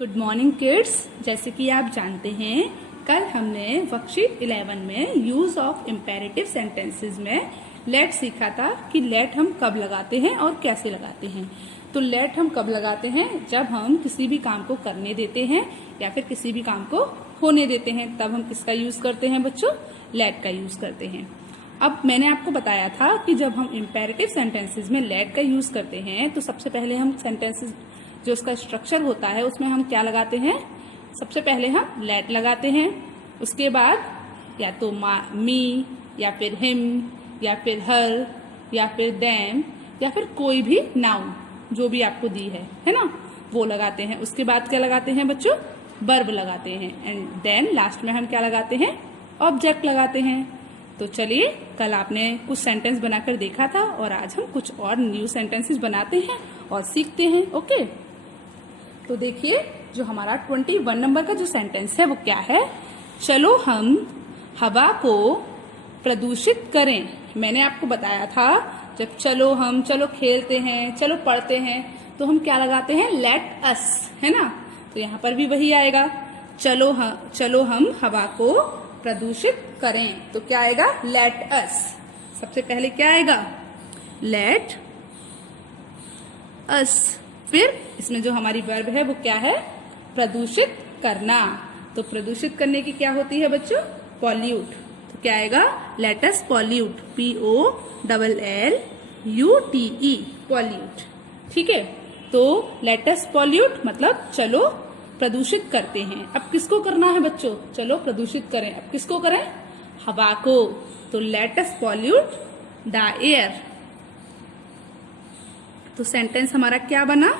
Good morning kids. जैसे कि आप जानते हैं कल हमने वर्कशीट 11 में यूज ऑफ इम्पेरेटिव सेंटेंसेस में लेट सीखा था कि लेट हम कब लगाते हैं और कैसे लगाते हैं। तो लेट हम कब लगाते हैं? जब हम किसी भी काम को करने देते हैं या फिर किसी भी काम को होने देते हैं, तब हम किसका यूज करते हैं बच्चों? लेट का यूज करते हैं। अब मैंने आपको बताया था कि जब हम इम्पेरेटिव सेंटेंसेस में लेट का यूज करते हैं तो सबसे पहले हम सेंटेंसेस जो उसका स्ट्रक्चर होता है उसमें हम क्या लगाते हैं? सबसे पहले हम लेट लगाते हैं। उसके बाद या तो मी या फिर हिम या फिर हर या फिर देम या फिर कोई भी नाउन जो भी आपको दी है ना, वो लगाते हैं। उसके बाद क्या लगाते हैं बच्चों? वर्ब लगाते हैं। एंड देन लास्ट में हम क्या लगाते हैं? ऑब्जेक्ट लगाते हैं। तो चलिए, कल आपने कुछ सेंटेंस बनाकर देखा था और आज हम कुछ और न्यू सेंटेंसेस बनाते हैं और सीखते हैं। ओके, तो देखिए जो हमारा 21 नंबर का जो सेंटेंस है वो क्या है? चलो हम हवा को प्रदूषित करें। मैंने आपको बताया था जब चलो खेलते हैं, चलो पढ़ते हैं, तो हम क्या लगाते हैं? लेट अस, है ना। तो यहाँ पर भी वही आएगा, चलो हम हवा को प्रदूषित करें। तो क्या आएगा? Let us. सबसे पहले क्या आएगा? Let us. फिर इसमें जो हमारी वर्ब है वो क्या है? प्रदूषित करना। तो प्रदूषित करने की क्या होती है बच्चों? पॉल्यूट। तो क्या आएगा? Let us pollute, POLLUTE, pollute. ठीक है, तो लेट अस पॉल्यूट मतलब चलो प्रदूषित करते हैं। अब किसको करना है बच्चों? चलो प्रदूषित करें। अब किसको करें? हवा को। तो let us pollute the air. तो सेंटेंस हमारा क्या बना?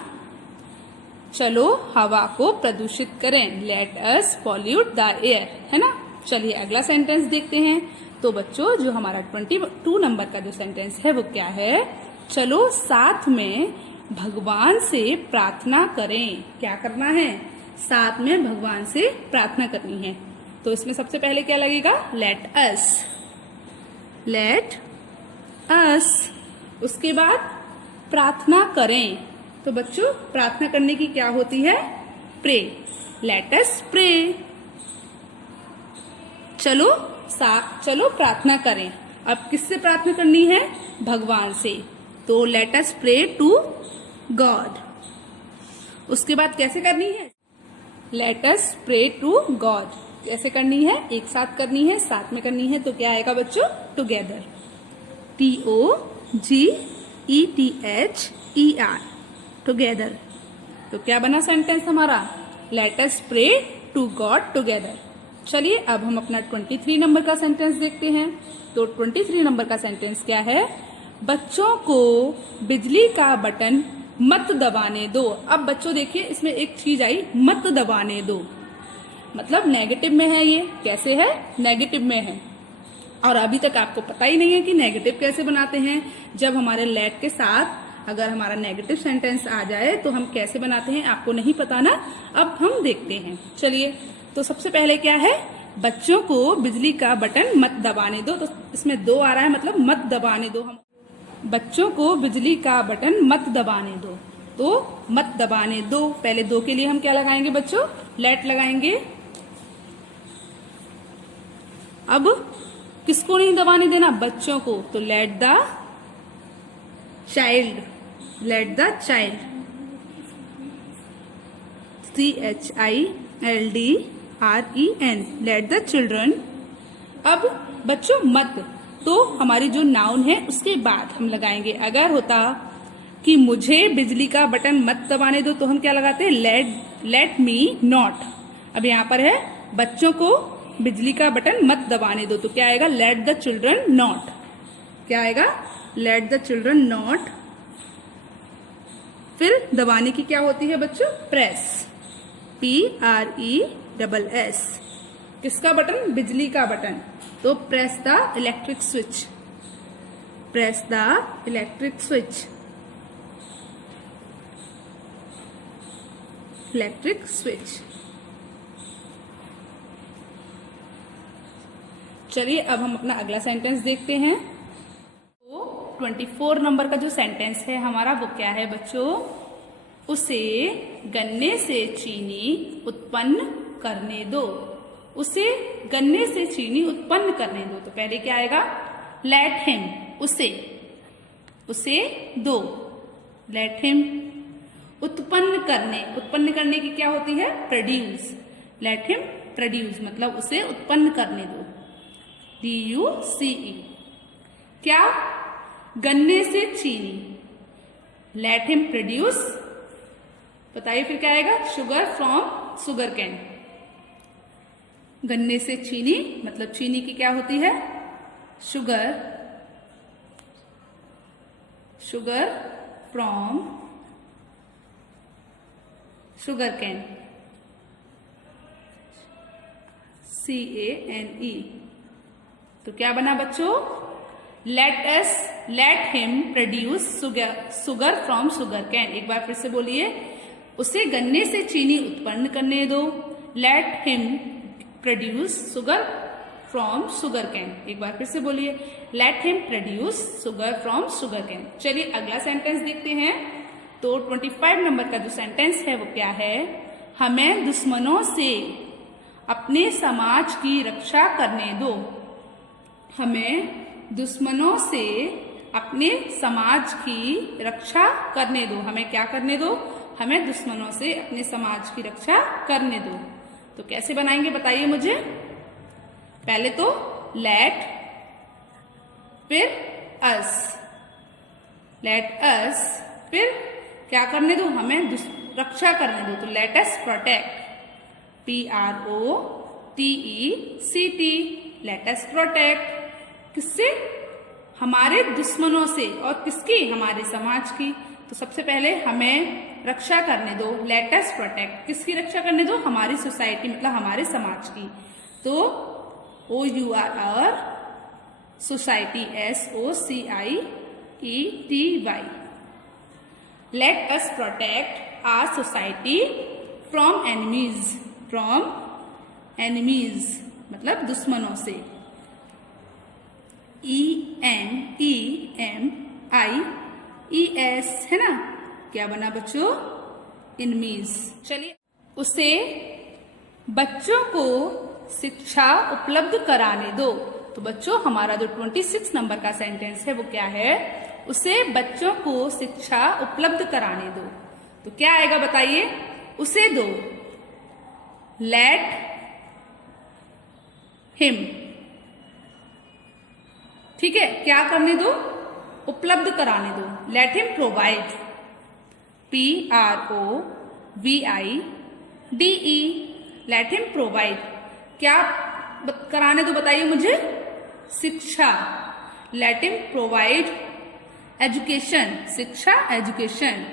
चलो हवा को प्रदूषित करें, let us pollute the air, है ना। चलिए अगला सेंटेंस देखते हैं। तो बच्चों जो हमारा 22 नंबर का जो सेंटेंस है वो क्या है? चलो साथ में भगवान से प्रार्थना करें। क्या करना है? साथ में भगवान से प्रार्थना करनी है। तो इसमें सबसे पहले क्या लगेगा? Let us, let us. उसके बाद प्रार्थना करें। तो बच्चों प्रार्थना करने की क्या होती है? Pray, let us pray. चलो प्रार्थना करें। अब किससे प्रार्थना करनी है? भगवान से। तो let us pray to God. उसके बाद कैसे करनी है? Let us pray to God. कैसे करनी है? एक साथ करनी है, साथ में करनी है। तो क्या आएगा बच्चों? Together, TOGETHER, together. तो क्या बना सेंटेंस हमारा? Let us pray to God together. चलिए अब हम अपना 23 नंबर का सेंटेंस देखते हैं। तो 23 नंबर का सेंटेंस क्या है? बच्चों को बिजली का बटन मत दबाने दो। अब बच्चों देखिए इसमें एक चीज आई, मत दबाने दो, मतलब नेगेटिव में है। ये कैसे है? नेगेटिव में है। और अभी तक आपको पता ही नहीं है कि नेगेटिव कैसे बनाते हैं। जब हमारे लेट के साथ अगर हमारा नेगेटिव सेंटेंस आ जाए तो हम कैसे बनाते हैं आपको नहीं पता ना। अब हम देखते हैं। चलिए, तो सबसे पहले क्या है? बच्चों को बिजली का बटन मत दबाने दो। तो इसमें दो आ रहा है, मतलब मत दबाने दो। हम बच्चों को बिजली का बटन मत दबाने दो। तो मत दबाने दो, पहले दो के लिए हम क्या लगाएंगे बच्चों? लेट लगाएंगे। अब किसको नहीं दबाने देना? बच्चों को। तो let the child, let the child, CHILDREN, let the children. अब बच्चों मत, तो हमारी जो नाउन है उसके बाद हम लगाएंगे। अगर होता कि मुझे बिजली का बटन मत दबाने दो तो हम क्या लगाते हैं? Let me not. अब यहाँ पर है बच्चों को बिजली का बटन मत दबाने दो। तो क्या आएगा? Let the children not. क्या आएगा? Let the children not. फिर दबाने की क्या होती है बच्चों? Press, PRESS। किसका बटन? बिजली का बटन। तो press the electric switch, press the electric switch, electric switch. चलिए अब हम अपना अगला सेंटेंस देखते हैं। तो 24 नंबर का जो सेंटेंस है हमारा वो क्या है बच्चों? उसे गन्ने से चीनी उत्पन्न करने दो। उसे गन्ने से चीनी उत्पन्न करने दो। तो पहले क्या आएगा? लेट हिम, उसे दो। Let him. उत्पन्न करने की क्या होती है? प्रोड्यूस। लेट हिम प्रोड्यूस मतलब उसे उत्पन्न करने दो। DUCE। क्या? गन्ने से चीनी। लेट हिम प्रोड्यूस, बताइए फिर क्या आएगा? Sugar from sugar cane. गन्ने से चीनी मतलब चीनी की क्या होती है? Sugar from sugar cane. CANE। तो क्या बना बच्चों? Let him produce sugar from sugar cane. एक बार फिर से बोलिए, उसे गन्ने से चीनी उत्पन्न करने दो। Let him produce sugar from sugar cane. एक बार फिर से बोलिए, let him produce sugar from sugar cane. चलिए अगला सेंटेंस देखते हैं। तो 25 नंबर का जो सेंटेंस है वो क्या है? हमें दुश्मनों से अपने समाज की रक्षा करने दो। हमें दुश्मनों से अपने समाज की रक्षा करने दो। हमें क्या करने दो? हमें दुश्मनों से अपने समाज की रक्षा करने दो। तो कैसे बनाएंगे बताइए मुझे? पहले तो लेट, फिर अस। लेट अस, फिर क्या करने दो? हमें रक्षा करने दो। तो let us protect. PROTECT। Late us protect. किससे? हमारे दुश्मनों से। और किसकी? हमारे समाज की। तो सबसे पहले हमें रक्षा करने दो। Late us protect. किसकी रक्षा करने दो? हमारी सोसाइटी मतलब हमारे समाज की। तो OUR society, SOCIETY। Let us protect our society from enemies. From enemies मतलब दुश्मनों से। ENEMIES है ना? क्या बना बच्चों? एनिमीज। चलिए, उसे बच्चों को शिक्षा उपलब्ध कराने दो। तो बच्चों हमारा जो 26 नंबर का सेंटेंस है वो क्या है? उसे बच्चों को शिक्षा उपलब्ध कराने दो। तो क्या आएगा बताइए? उसे दो। Let him. ठीक है, क्या करने दो? उपलब्ध कराने दो। Late him provide. PROVIDE। Late him provide. क्या कराने दो बताइए मुझे? शिक्षा। Late him provide education. शिक्षा, एजुकेशन।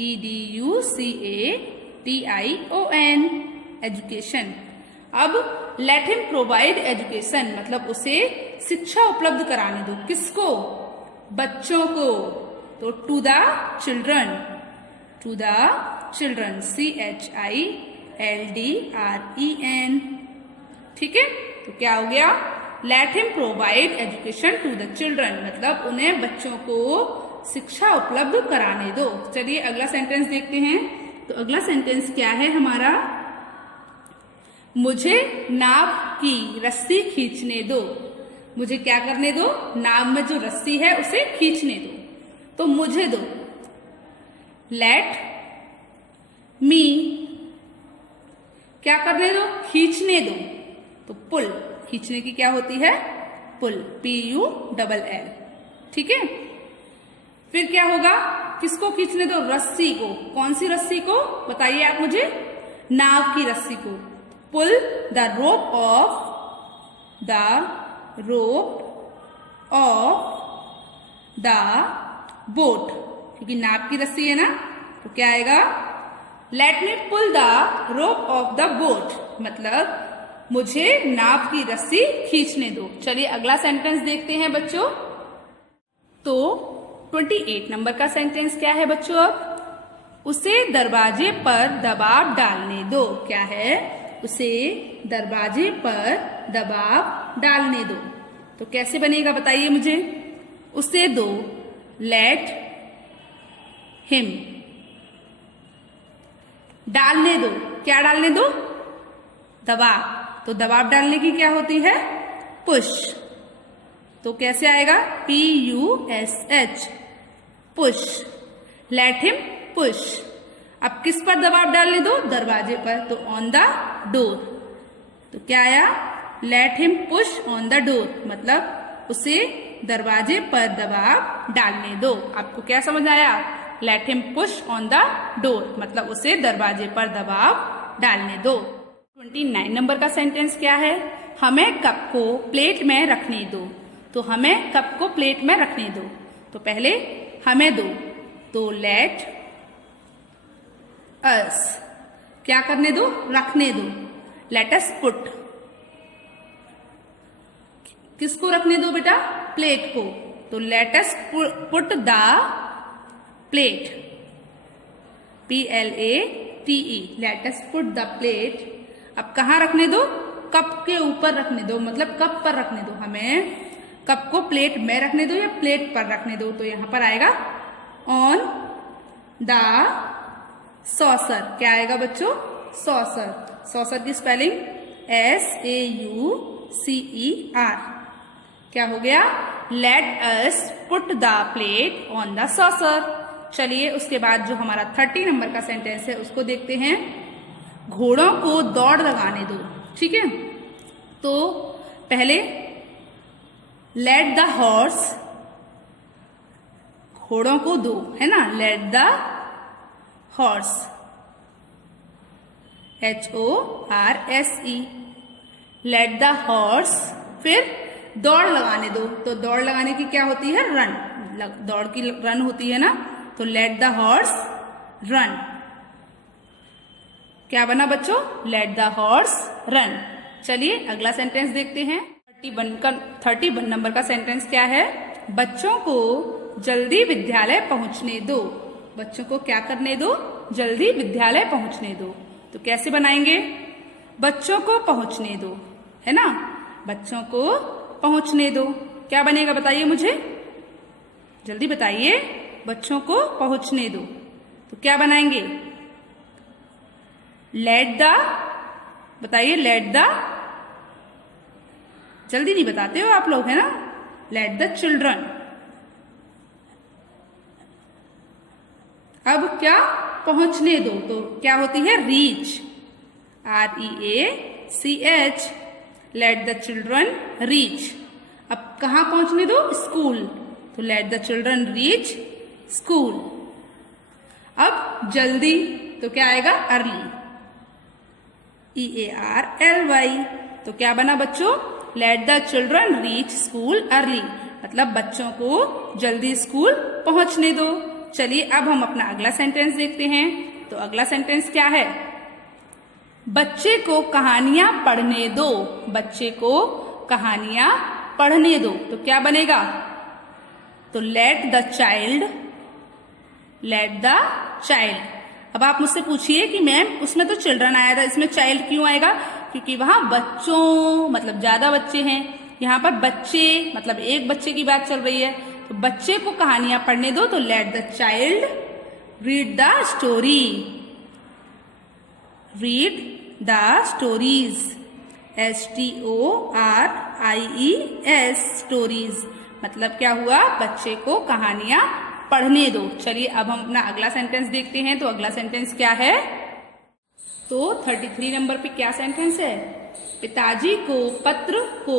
EDUCATION education. अब लेट हिम प्रोवाइड एजुकेशन मतलब उसे शिक्षा उपलब्ध कराने दो। किसको? बच्चों को। तो टू द चिल्ड्रन। CHILDREN। ठीक है, तो क्या हो गया? Let him provide education to the children मतलब उन्हें बच्चों को शिक्षा उपलब्ध कराने दो। चलिए अगला सेंटेंस देखते हैं। तो अगला सेंटेंस क्या है हमारा? मुझे नाव की रस्सी खींचने दो। मुझे क्या करने दो? नाव में जो रस्सी है उसे खींचने दो। तो मुझे दो। लेट मी। क्या करने दो? खींचने दो। तो पुल। खींचने की क्या होती है? पुल। PULL। ठीक है, फिर क्या होगा? किसको खींचने दो? रस्सी को। कौन सी रस्सी को बताइए आप मुझे? नाव की रस्सी को। Pull the rope of the boat. क्योंकि नाव की रस्सी है ना, तो क्या आएगा? Let me pull the rope of the boat मतलब मुझे नाव की रस्सी खींचने दो। चलिए अगला सेंटेंस देखते हैं बच्चों। तो 28 नंबर का सेंटेंस क्या है बच्चों? अब उसे दरवाजे पर दबाव डालने दो। क्या है? उसे दरवाजे पर दबाव डालने दो। तो कैसे बनेगा बताइए मुझे? उसे दो। Let him. डालने दो, क्या डालने दो? दबाव। तो दबाव डालने की क्या होती है? पुश। तो कैसे आएगा? PUSH, push. Let him push. अब किस पर दबाव डालने दो? दरवाजे पर। तो ऑन द डोर। तो क्या आया? Let him push on the door, मतलब उसे दरवाजे पर दबाव डालने दो। आपको क्या समझ आया? Let him push on the door, मतलब उसे दरवाजे पर दबाव डालने दो। 29 नंबर का सेंटेंस क्या है? हमें कप को प्लेट में रखने दो। तो हमें कप को प्लेट में रखने दो। तो पहले हमें दो, तो लेट अस, क्या करने दो? रखने दो। लेट अस पुट, किसको रखने दो बेटा? प्लेट को। तो let us put the plate, PLATE, let us put the plate. अब कहाँ रखने दो? कप के ऊपर रखने दो, मतलब कप पर रखने दो। हमें कप को प्लेट में रखने दो या प्लेट पर रखने दो। तो यहां पर आएगा ऑन द सॉसर। क्या आएगा बच्चों? सॉसर। सॉसर की स्पेलिंग SAUCER। क्या हो गया? Let us put the plate on the saucer. चलिए उसके बाद जो हमारा 30 नंबर का सेंटेंस है उसको देखते हैं। घोड़ों को दौड़ लगाने दो। ठीक है, तो पहले लेट द हॉर्स, घोड़ों को दो, है ना? Let the horse, HORSE, let the horse. फिर दौड़ लगाने दो। तो दौड़ लगाने की क्या होती है? रन। दौड़ की रन होती है ना, तो लेट द हॉर्स रन। क्या बना बच्चों? Let the horse run. चलिए अगला सेंटेंस देखते हैं। 31 नंबर का सेंटेंस क्या है? बच्चों को जल्दी विद्यालय पहुंचने दो। बच्चों को क्या करने दो? जल्दी विद्यालय पहुंचने दो। तो कैसे बनाएंगे? बच्चों को पहुंचने दो, है ना? बच्चों को पहुंचने दो। क्या बनेगा बताइए मुझे, जल्दी बताइए। बच्चों को पहुंचने दो, तो क्या बनाएंगे? लेट द, बताइए। लेट द, जल्दी नहीं बताते हो आप लोग, है ना? Let the children. अब क्या? पहुंचने दो। तो क्या होती है? Reach, REACH, let the children reach. अब कहाँ पहुंचने दो? स्कूल, तो let the children reach school. अब जल्दी, तो क्या आएगा? Early, EARLY। तो क्या बना बच्चों? Let the children reach school early, मतलब बच्चों को जल्दी स्कूल पहुंचने दो। चलिए अब हम अपना अगला सेंटेंस देखते हैं। तो अगला सेंटेंस क्या है? बच्चे को कहानियां पढ़ने दो। बच्चे को कहानियां पढ़ने दो। तो क्या बनेगा? तो let the child, let the child. अब आप मुझसे पूछिए कि मैम उसमें तो चिल्ड्रन आया था, इसमें चाइल्ड क्यों आएगा? क्योंकि वहां बच्चों मतलब ज्यादा बच्चे हैं, यहाँ पर बच्चे मतलब एक बच्चे की बात चल रही है। तो बच्चे को कहानियां पढ़ने दो, तो let the child read the story, read the stories, STORIES, stories. मतलब क्या हुआ? बच्चे को कहानियां पढ़ने दो। चलिए अब हम अपना अगला सेंटेंस देखते हैं। तो अगला सेंटेंस क्या है? तो 33 नंबर पे क्या सेंटेंस है? पिताजी को पत्र को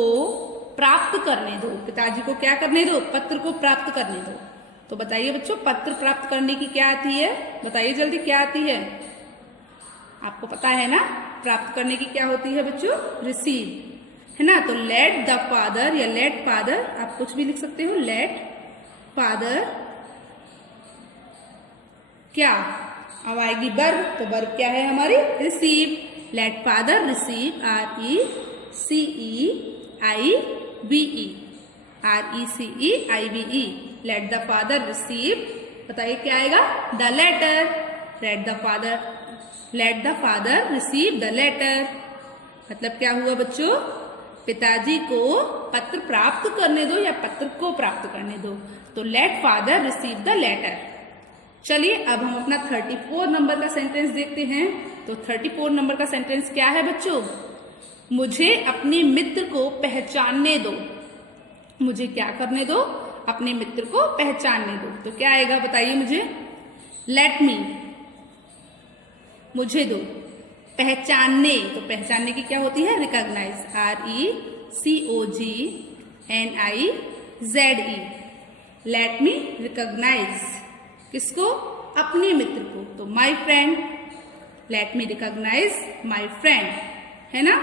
प्राप्त करने दो। पिताजी को क्या करने दो? पत्र को प्राप्त करने दो। तो बताइए बच्चों, पत्र प्राप्त करने की क्या आती है? बताइए जल्दी, क्या आती है? आपको पता है ना प्राप्त करने की क्या होती है बच्चों? रिसीव, है ना? तो लेट द फादर या लेट फादर, आप कुछ भी लिख सकते हो। लेट फादर, क्या अब आएगी वर्ब, तो वर्ब क्या है हमारी? Receive. Let father receive, RECEIVE, let the father receive. बताइए क्या आएगा? The letter. Let the father receive the letter. मतलब क्या हुआ बच्चों? पिताजी को पत्र प्राप्त करने दो या पत्र को प्राप्त करने दो। तो let father receive the letter. चलिए अब हम अपना 34 नंबर का सेंटेंस देखते हैं। तो 34 नंबर का सेंटेंस क्या है बच्चों? मुझे अपने मित्र को पहचानने दो। मुझे क्या करने दो? अपने मित्र को पहचानने दो। तो क्या आएगा बताइए मुझे? लेट मी, मुझे दो। पहचानने, तो पहचानने की क्या होती है? Recognize, RECOGNIZE। Let me recognize किसको? अपने मित्र को। तो my friend, let me recognize my friend, है ना?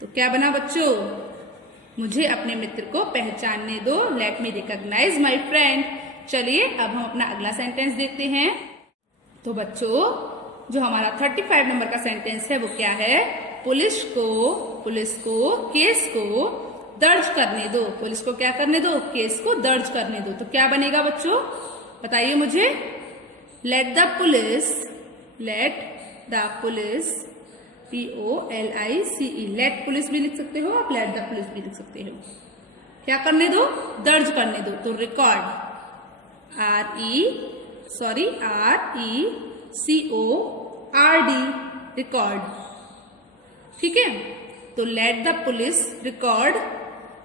तो क्या बना बच्चों? मुझे अपने मित्र को पहचानने दो, let me recognize my friend. चलिए अब हम अपना अगला सेंटेंस देखते हैं। तो बच्चों जो हमारा 35 नंबर का सेंटेंस है वो क्या है? पुलिस को केस को दर्ज करने दो। पुलिस को क्या करने दो? केस को दर्ज करने दो। तो क्या बनेगा बच्चों? बताइए मुझे। Let the police, POLICE, let police भी लिख सकते हो आप, लेट द पुलिस भी लिख सकते हो। क्या करने दो? दर्ज करने दो। तो रिकॉर्ड, RECORD, रिकॉर्ड, ठीक है? तो लेट द पुलिस रिकॉर्ड,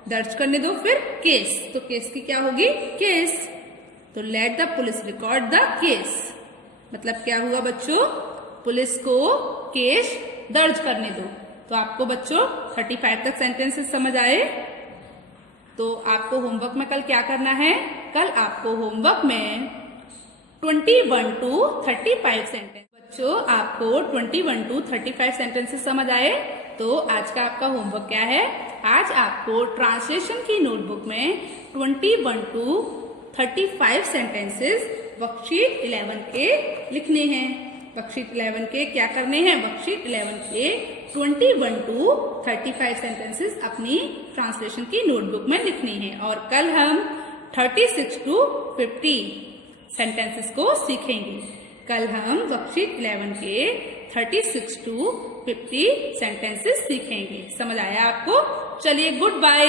दर्ज करने दो। फिर केस, तो केस की क्या होगी? केस। तो late the police record the case, मतलब क्या हुआ बच्चों? पुलिस को केस दर्ज करने दो। तो आपको बच्चों 35 तक सेंटेंसेस समझ आए? तो आपको होमवर्क में कल क्या करना है? कल आपको होमवर्क में 21 to 35 सेंटेंस, बच्चों आपको 21 to 35 सेंटेंसेस समझ आए? तो आज का आपका होमवर्क क्या है? आज आपको ट्रांसलेशन की नोटबुक में 21 to 35 सेंटेंसेस वर्कशीट 11 के लिखने हैं। वर्कशीट 11 के क्या करने हैं? वर्कशीट 11 के 21 to 35 सेंटेंसेस अपनी ट्रांसलेशन की नोटबुक में लिखने हैं। और कल हम 36 to 50 सेंटेंसेस को सीखेंगे। कल हम वर्कशीट 11 के 36 to 50 सेंटेंसेस सीखेंगे। समझ आया आपको? चलिए गुड बाय।